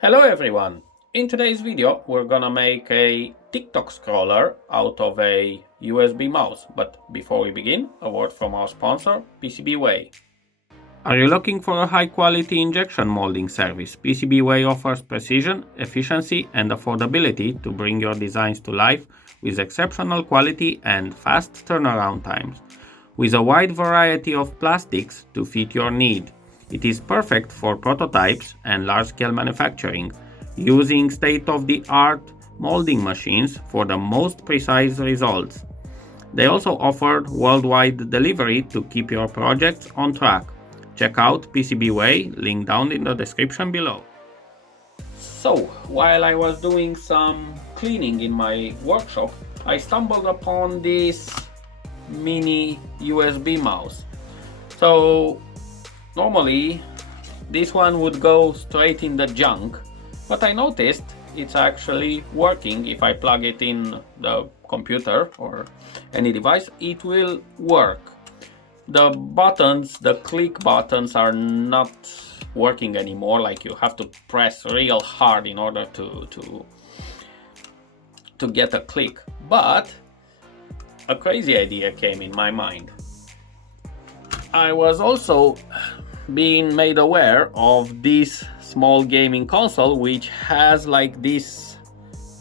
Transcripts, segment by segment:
Hello everyone! In today's video we're gonna make a TikTok scroller out of a USB mouse. But before we begin, a word from our sponsor, PCBWay. Are you looking for a high quality injection molding service? PCBWay offers precision, efficiency and affordability to bring your designs to life with exceptional quality and fast turnaround times. With a wide variety of plastics to fit your need, it is perfect for prototypes and large-scale manufacturing, using state-of-the-art molding machines for the most precise results. They also offer worldwide delivery to keep your projects on track. Check out PCBWay, link down in the description below. So, while I was doing some cleaning in my workshop, I stumbled upon this mini USB mouse. So normally this one would go straight in the junk, but I noticed it's actually working. If I plug it in the computer or any device, it will work. The buttons, the click buttons, are not working anymore. Like, you have to press real hard in order to get a click. But a crazy idea came in my mind. I was also being made aware of this small gaming console which has like this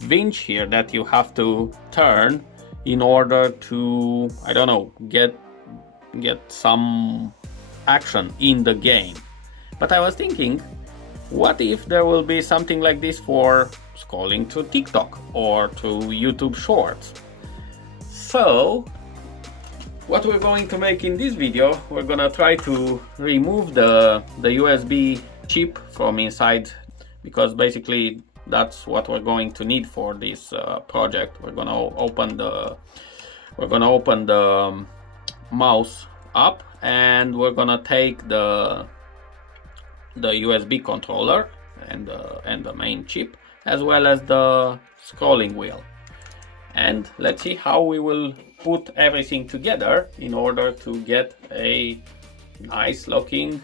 winch here that you have to turn in order to, I don't know, get some action in the game. But I was thinking, what if there will be something like this for scrolling through TikTok or through YouTube Shorts? So what we're going to make in this video, we're gonna try to remove the USB chip from inside, because basically that's what we're going to need for this project. We're gonna open the mouse up, and we're gonna take the USB controller and the main chip, as well as the scrolling wheel. And let's see how we will put everything together in order to get a nice looking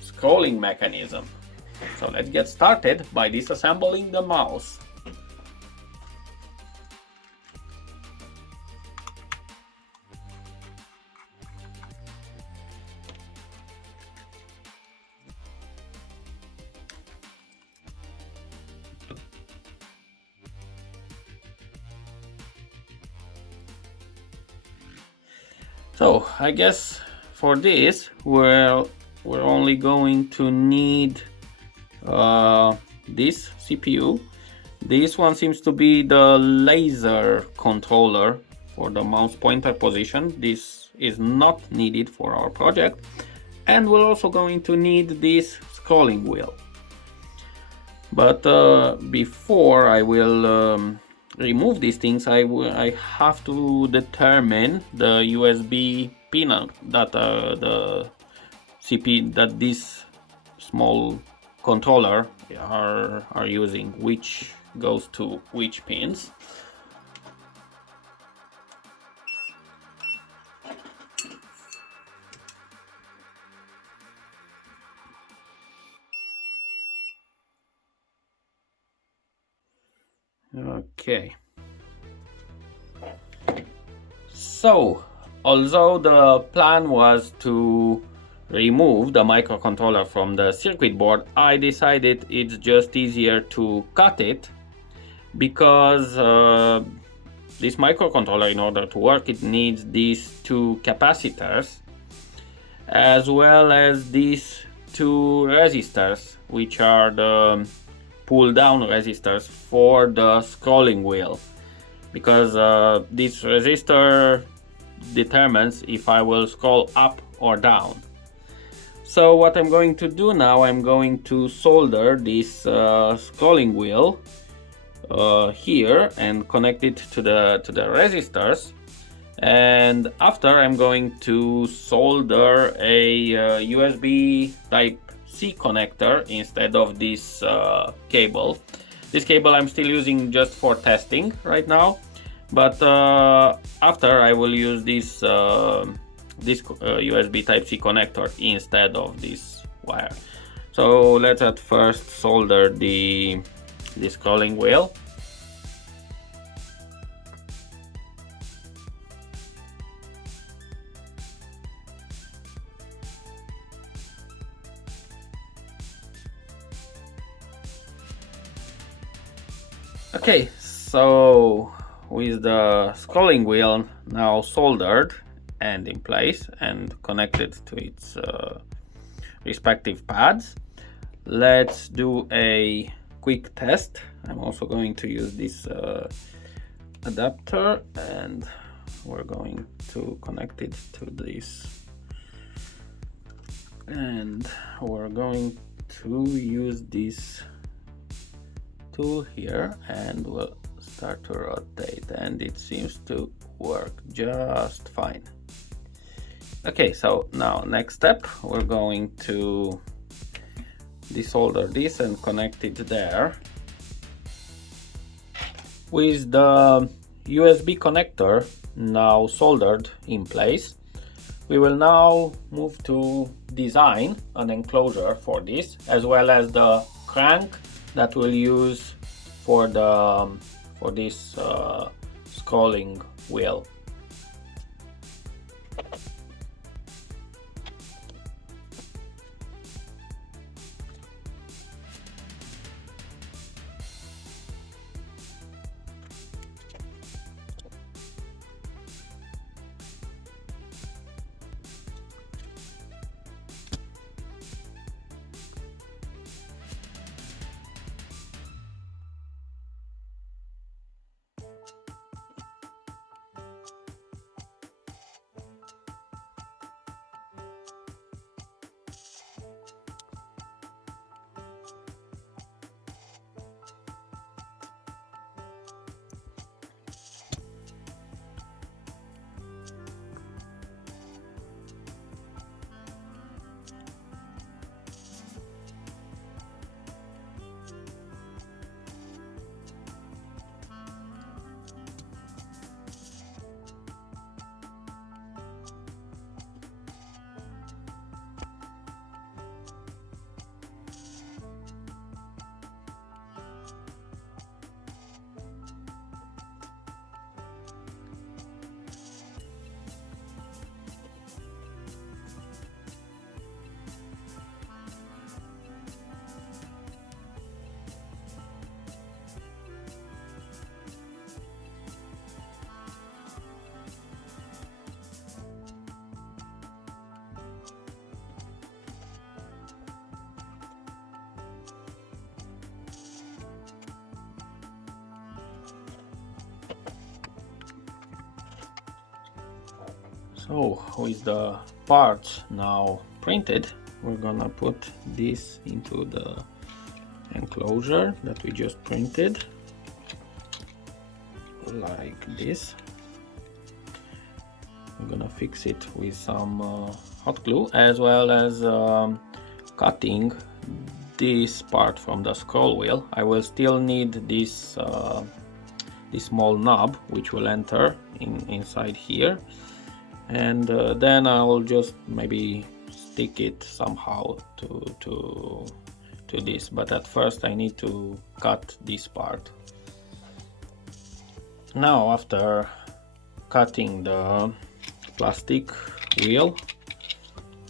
scrolling mechanism. So let's get started by disassembling the mouse. So I guess for this we're only going to need this CPU. This one seems to be the laser controller for the mouse pointer position. This is not needed for our project. And we're also going to need this scrolling wheel. But before I will remove these things, I have to determine the USB pin that the CPU that this small controller are using, which goes to which pins. Okay. So, although the plan was to remove the microcontroller from the circuit board, I decided it's just easier to cut it, because this microcontroller, in order to work, it needs these two capacitors as well as these two resistors, which are the pull down resistors for the scrolling wheel, because this resistor determines if I will scroll up or down. So what I'm going to do now, I'm going to solder this scrolling wheel here and connect it to the resistors, and after I'm going to solder a USB type C connector instead of this cable. This cable I'm still using just for testing right now, but after I will use this USB type C connector instead of this wire. So let's at first solder the scrolling wheel. Okay, so with the scrolling wheel now soldered and in place and connected to its respective pads, let's do a quick test. I'm also going to use this adapter, and we're going to connect it to this, and we're going to use this tool here, and we'll start to rotate, and it seems to work just fine. Okay, so now next step, we're going to desolder this and connect it there. With the USB connector now soldered in place, we will now move to design an enclosure for this, as well as the crank that we'll use for this scrolling wheel. So with the parts now printed, we're gonna put this into the enclosure that we just printed, like this. I'm gonna fix it with some hot glue, as well as cutting this part from the scroll wheel. I will still need this this small knob, which will enter inside here, and then I'll just maybe stick it somehow to this, but at first I need to cut this part. Now, after cutting the plastic wheel,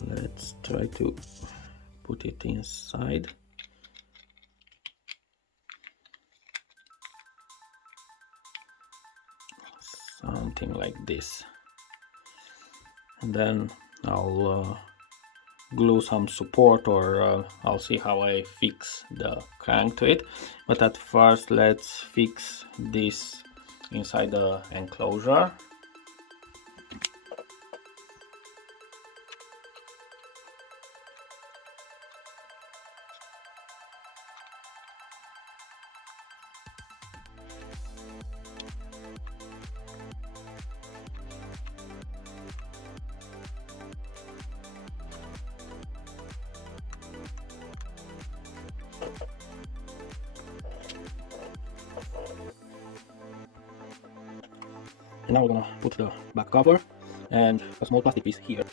let's try to put it inside. Something like this, and then I'll glue some support, or I'll see how I fix the crank to it. But at first, let's fix this inside the enclosure. And now we're gonna put the back cover and a small plastic piece here.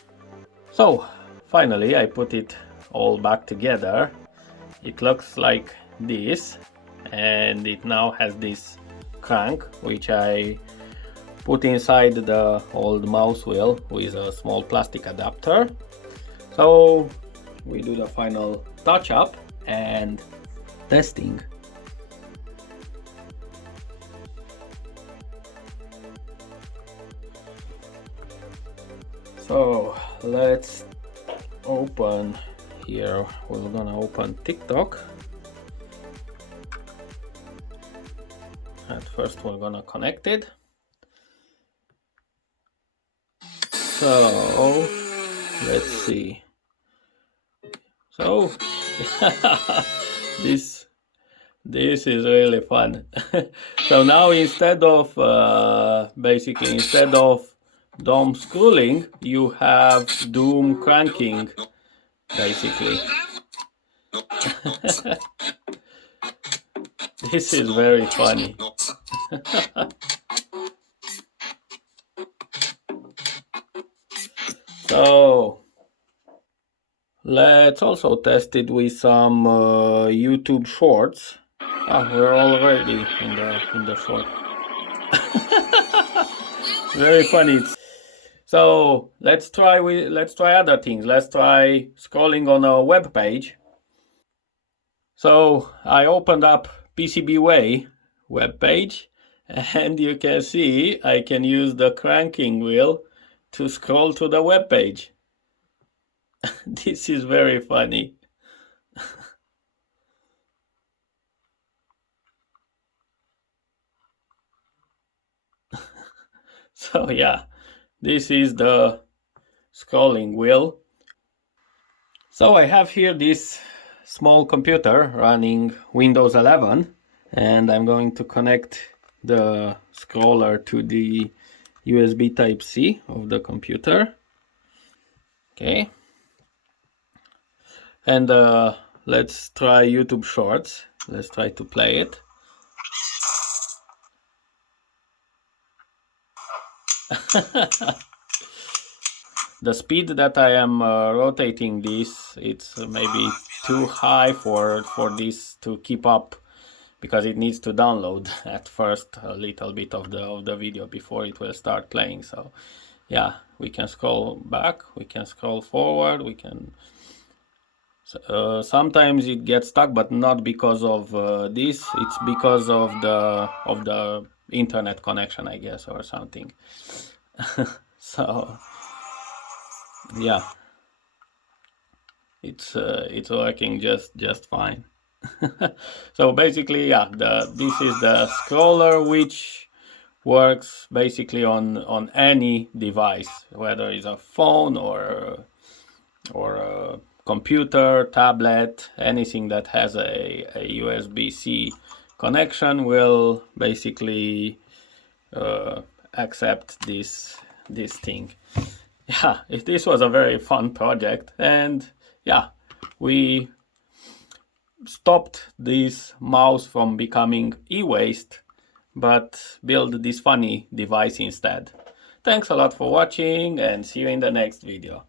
So finally I put it all back together, it looks like this, and it now has this crank which I put inside the old mouse wheel with a small plastic adapter. So we do the final touch up and testing. So let's open here. We're gonna open TikTok. At first we're gonna connect it. So let's see. So this is really fun. So now instead of instead of DOM scrolling, you have doom cranking basically. This is very funny. So let's also test it with some YouTube shorts. We're already in the short. Very funny. So let's try other things. Let's try scrolling on a web page. So I opened up PCBWay web page, and you can see I can use the cranking wheel to scroll to the web page. This is very funny. So yeah, this is the scrolling wheel. So I have here this small computer running Windows 11, and I'm going to connect the scroller to the USB Type-C of the computer. Okay. And let's try YouTube Shorts. Let's try to play it. The speed that I am rotating this, it's maybe too high for this to keep up, because it needs to download at first a little bit of the video before it will start playing. So yeah, we can scroll back, we can scroll forward, we can sometimes it gets stuck, but not because of this, it's because of the internet connection, I guess, or something. So yeah, it's working just fine. So basically, yeah, this is the scroller, which works basically on any device, whether it's a phone or a computer, tablet, anything that has a USB-C connection will basically accept this thing. Yeah, this was a very fun project, and yeah, we stopped this mouse from becoming e-waste, but build this funny device instead. Thanks a lot for watching, and see you in the next video.